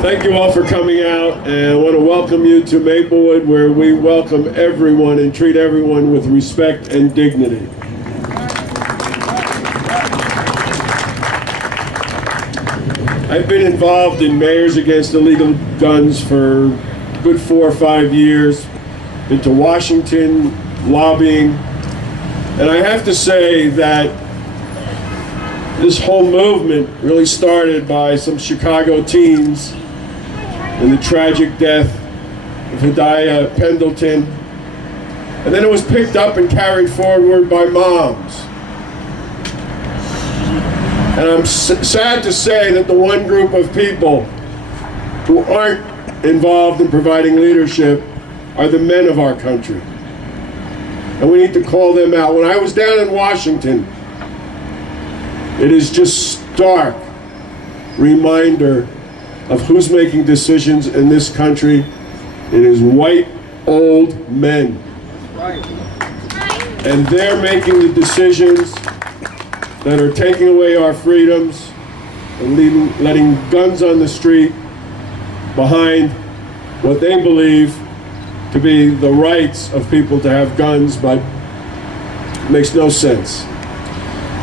Thank you all for coming out, and I want to welcome you to Maplewood, where we welcome everyone and treat everyone with respect and dignity. I've been involved in Mayors Against Illegal Guns for a good 4 or 5 years, been to Washington, lobbying, and I have to say that this whole movement really started by some Chicago teens and the tragic death of Hadiya Pendleton. And then it was picked up and carried forward by moms. And I'm sad to say that the one group of people who aren't involved in providing leadership are the men of our country. And we need to call them out. When I was down in Washington, it is just stark reminder of who's making decisions in this country. It is white, old men. And they're making the decisions that are taking away our freedoms and letting guns on the street behind what they believe to be the rights of people to have guns, but it makes no sense.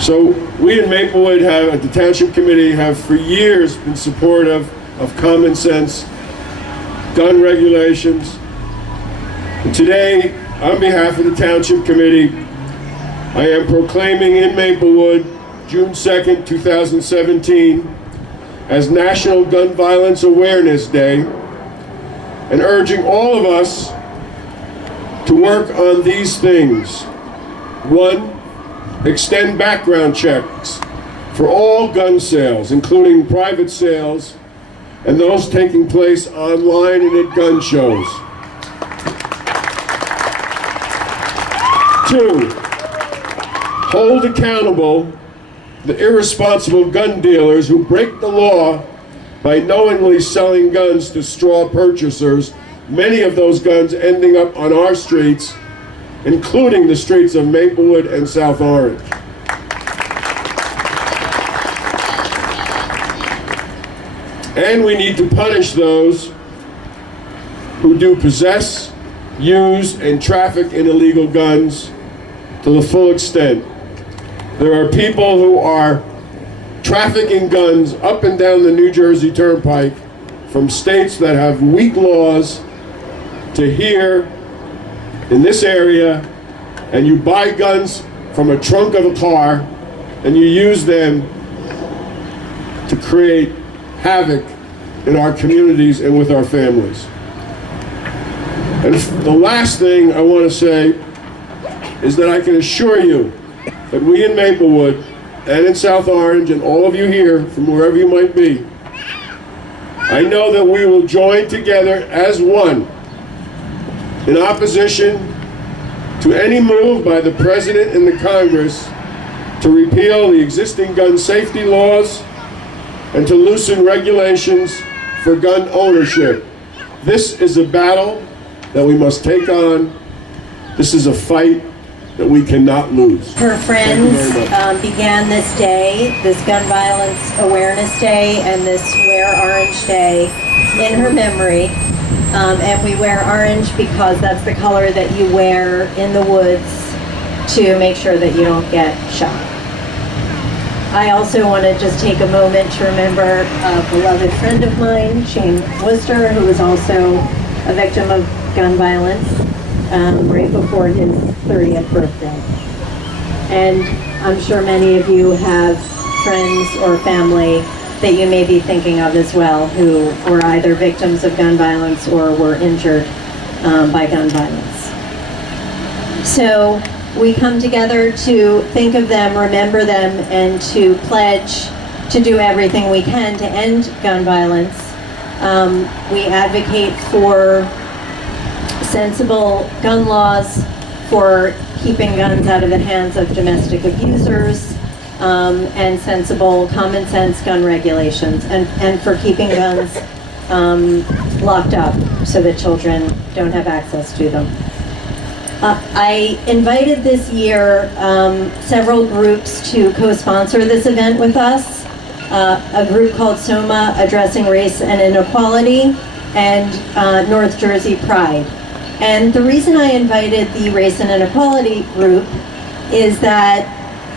So we in Maplewood at the Township Committee have for years been supportive of common sense gun regulations. And today, on behalf of the Township Committee, I am proclaiming in Maplewood, June 2nd, 2017, as National Gun Violence Awareness Day, and urging all of us to work on these things. 1, extend background checks for all gun sales, including private sales and those taking place online and at gun shows. 2, hold accountable the irresponsible gun dealers who break the law by knowingly selling guns to straw purchasers, many of those guns ending up on our streets, including the streets of Maplewood and South Orange. And we need to punish those who do possess, use, and traffic in illegal guns to the full extent. There are people who are trafficking guns up and down the New Jersey Turnpike from states that have weak laws to here in this area, and you buy guns from a trunk of a car and you use them to create havoc in our communities and with our families. And the last thing I want to say is that I can assure you that we in Maplewood and in South Orange and all of you here from wherever you might be, I know that we will join together as one in opposition to any move by the President and the Congress to repeal the existing gun safety laws and to loosen regulations for gun ownership. This is a battle that we must take on. This is a fight that we cannot lose. Her friends began this day, this Gun Violence Awareness Day and this Wear Orange Day in her memory. And we wear orange because that's the color that you wear in the woods to make sure that you don't get shot. I also want to just take a moment to remember a beloved friend of mine, Shane Worcester, who was also a victim of gun violence right before his 30th birthday. And I'm sure many of you have friends or family that you may be thinking of as well who were either victims of gun violence or were injured by gun violence. So we come together to think of them, remember them, and to pledge to do everything we can to end gun violence. We advocate for sensible gun laws, for keeping guns out of the hands of domestic abusers, and sensible common sense gun regulations, and for keeping guns locked up so that children don't have access to them. I invited this year several groups to co-sponsor this event with us. a group called SOMA, Addressing Race and Inequality, and North Jersey Pride. And the reason I invited the Race and Inequality group is that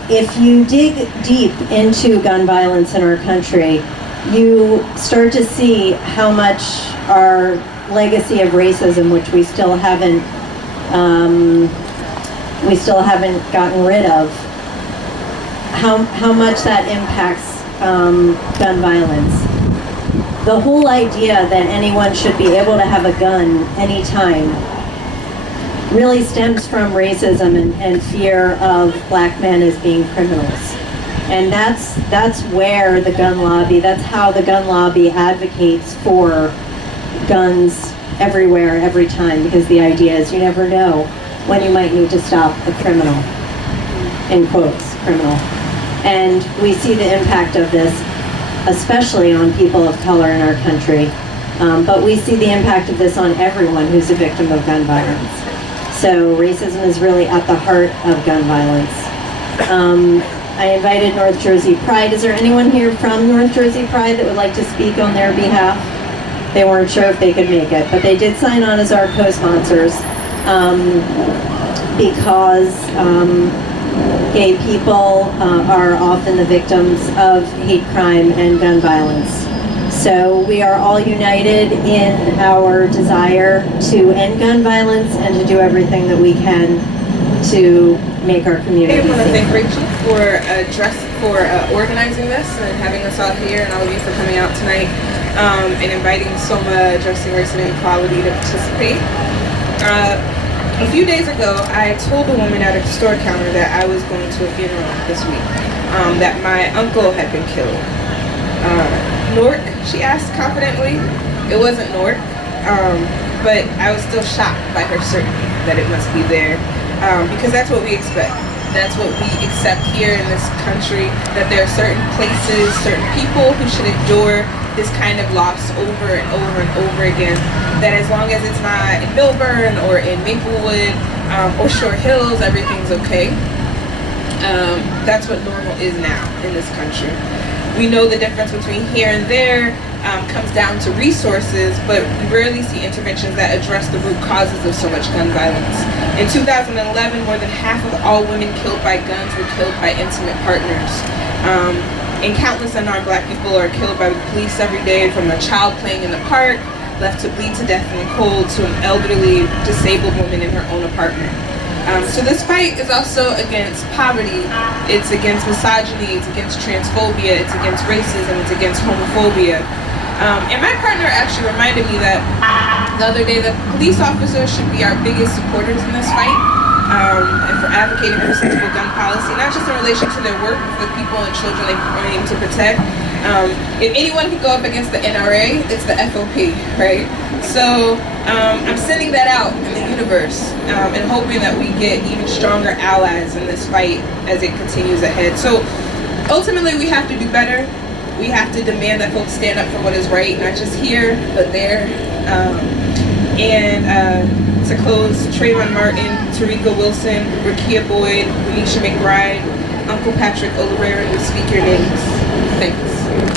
if you dig deep into gun violence in our country, you start to see how much our legacy of racism, which we still haven't gotten rid of, how much that impacts gun violence. The whole idea that anyone should be able to have a gun anytime really stems from racism and fear of black men as being criminals. And that's where the gun lobby, that's how the gun lobby advocates for guns everywhere, every time, because the idea is you never know when you might need to stop a criminal, in quotes, criminal. And we see the impact of this, especially on people of color in our country. But we see the impact of this on everyone who's a victim of gun violence. So racism is really at the heart of gun violence. I invited North Jersey Pride. Is there anyone here from North Jersey Pride that would like to speak on their behalf? They weren't sure if they could make it, but they did sign on as our co-sponsors because gay people are often the victims of hate crime and gun violence. So we are all united in our desire to end gun violence and to do everything that we can to make our community I want to safe. thank Rachel for organizing this and having us all here, and all of you for coming out tonight and inviting SOMA Addressing Race and Inequality to participate. A few days ago, I told a woman at a store counter that I was going to a funeral this week, that my uncle had been killed. Nork, she asked confidently. It wasn't Nork, but I was still shocked by her certainty that it must be there, because that's what we expect. That's what we accept here in this country, that there are certain places, certain people who should endure this kind of loss over and over and over again, that as long as it's not in Milburn or in Maplewood or Short Hills, everything's okay. That's what normal is now in this country. We know the difference between here and there comes down to resources, but we rarely see interventions that address the root causes of so much gun violence. In 2011, more than half of all women killed by guns were killed by intimate partners. And countless unarmed black people are killed by the police every day, from a child playing in the park, left to bleed to death in the cold, to an elderly, disabled woman in her own apartment. So this fight is also against poverty, it's against misogyny, it's against transphobia, it's against racism, it's against homophobia. And my partner actually reminded me that the other day that police officers should be our biggest supporters in this fight, and for advocating for sensible gun policy, not just in relation to their work with the people and children they aim to protect. If anyone can go up against the NRA, it's the FOP, right? So I'm sending that out in the universe and hoping that we get even stronger allies in this fight as it continues ahead. So ultimately we have to do better. We have to demand that folks stand up for what is right, not just here, but there. To close, Trayvon Martin, Tarika Wilson, Rakia Boyd, Renisha McBride, Uncle Patrick Olivera, speak your names. Thanks.